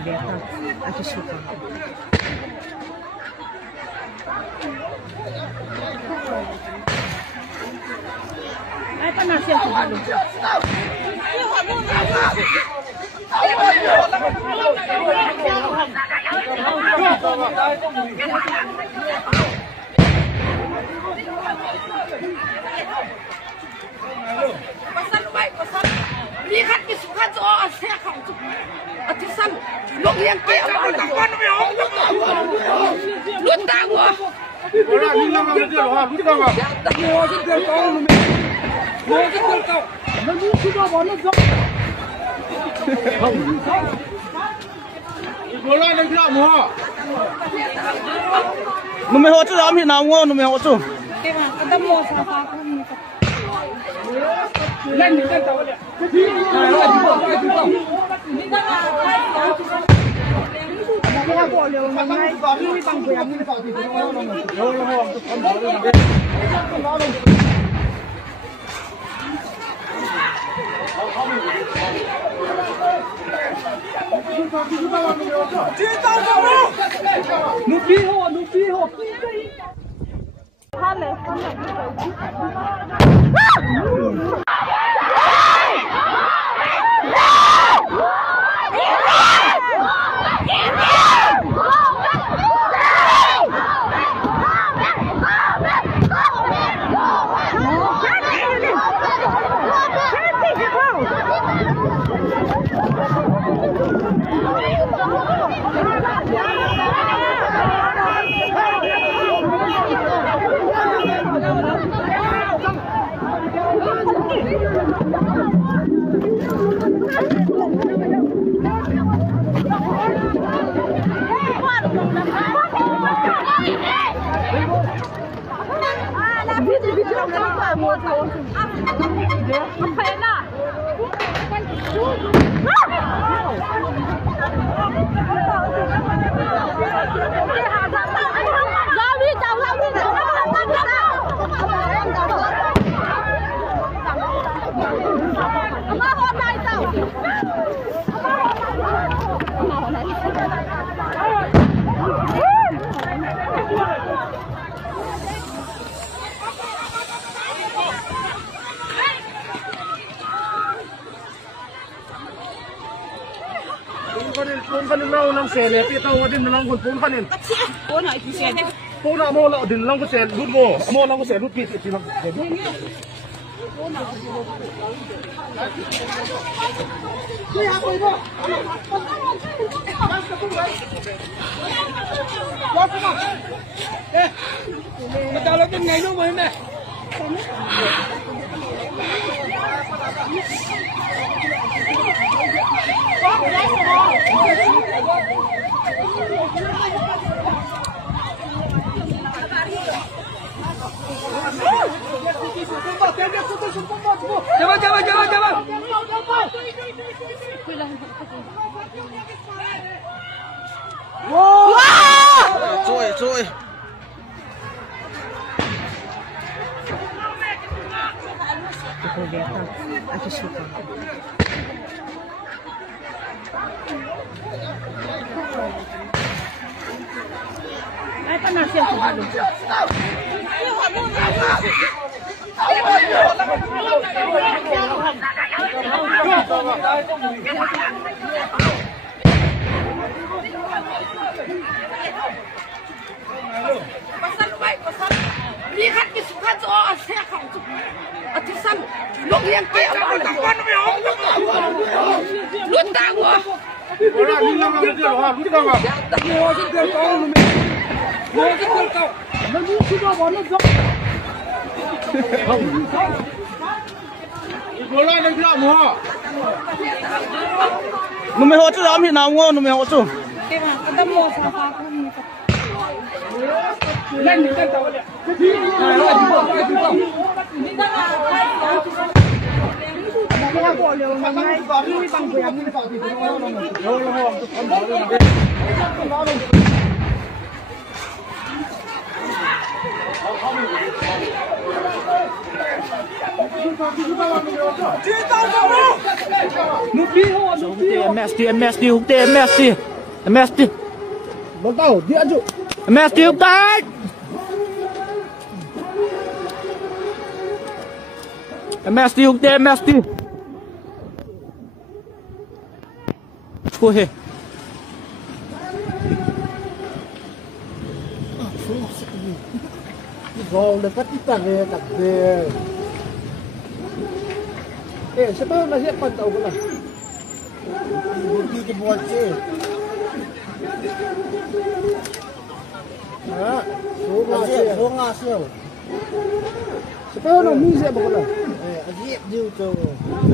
Roberta, aqui chupa. Ai, tá nascendo tudo. Đi khách cái số khách cho xe không chụp ở trên sân lúc liên kia mà là con luôn tao quá nó mày hỗ trợ lắm thì nào ngon nó mày hỗ trợ cái mà cái tâm mua sao sao không lên đi lên tàu đi. Con lâu năm xe này, tao mà đến năm con phun khăn cô nói cái xe đấy phun nào mua lợn đến năm con xe rút vô, mua năm con xe rút kia thì năm xe rút. Mà tao lấy cái này nó mới này. Jangan. wow trôi Roberta, aqui chupa. Ai, tá nascendo tudo. đi khách cái số khách cho xe không chụp ở trên sân lúc liên kia mà là con luôn tao quá nó mày hỗ trợ lắm thì nào ngon nó mày hỗ trợ cái mà cái tâm mua sao sao không lên đi lên tàu đi. TMS đi Messi. Bang tahu dia ajuk. Messi back. Messi ukte Messi. Corre. Gol dekat kita ni tak dia. Siapa yang nasihat pan tahu pula? Bukti ke buat je. Ha, sunga sel. Siapa yang nak misi apa pula? Ajib dia tu.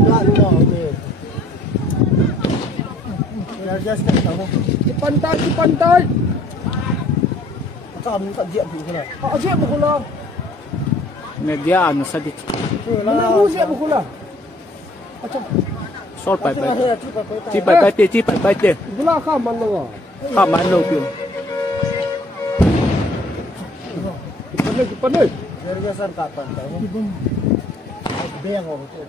Tak tahu dia. Ya just tahu. Di pantai. Kamu tak ajib dia pula. Ajib apa pula? Mediano sadit. Mana misi apa pula? Macam Sol pai. Cipai. Gula kah mana lo? Kaman lo tu. Pandai. Dia san kapan tahu. Beng orang tu.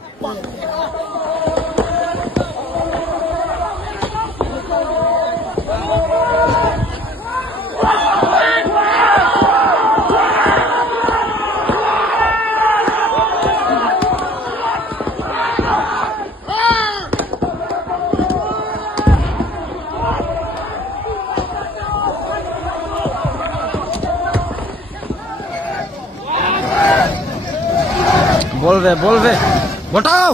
बोल वे बताओ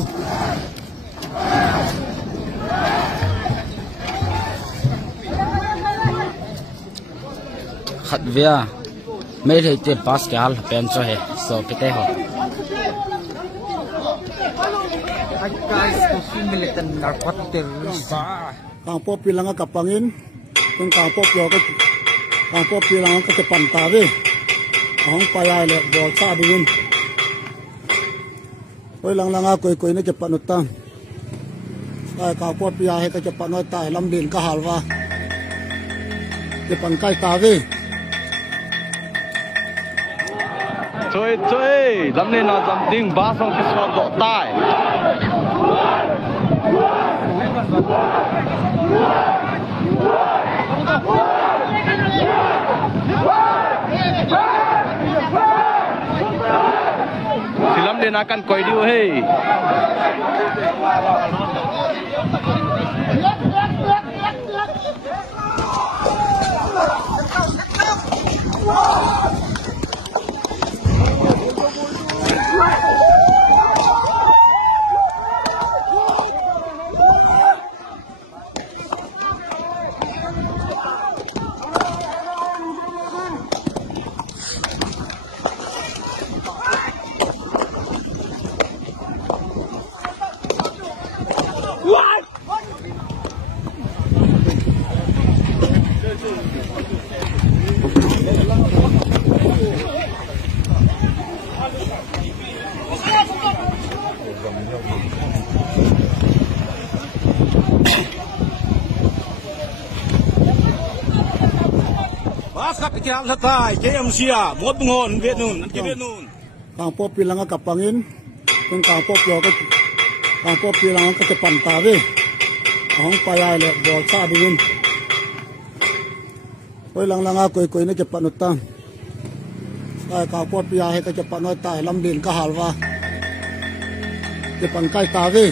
खत विया मेरे इतने पास के हाल पेन चो है सो कितने हो Kang po pilang kapangin, kung kang po pilang ka pantawe. Ang payay le bol sa dingin. Oi lang koy na ke panutan. Ay kang po piyahe ka ke panoy tay lam din ka halwa. Ke pangkai tawe. Chơi dám lên nào dám ding ba xong cái sọt độ tai film dia akan koi dia hey Pikiran satai, KMC mod ngon Viet nun, Viet nun. Kang po pilang kapangin, kung kang po pilang ka pantawe. Ang payay le bol sa dingin. Oi lang koy na ke panutan. Ay kang po piyahe ka ke panoy tay lam din ka halwa. Ke pangkai tawe.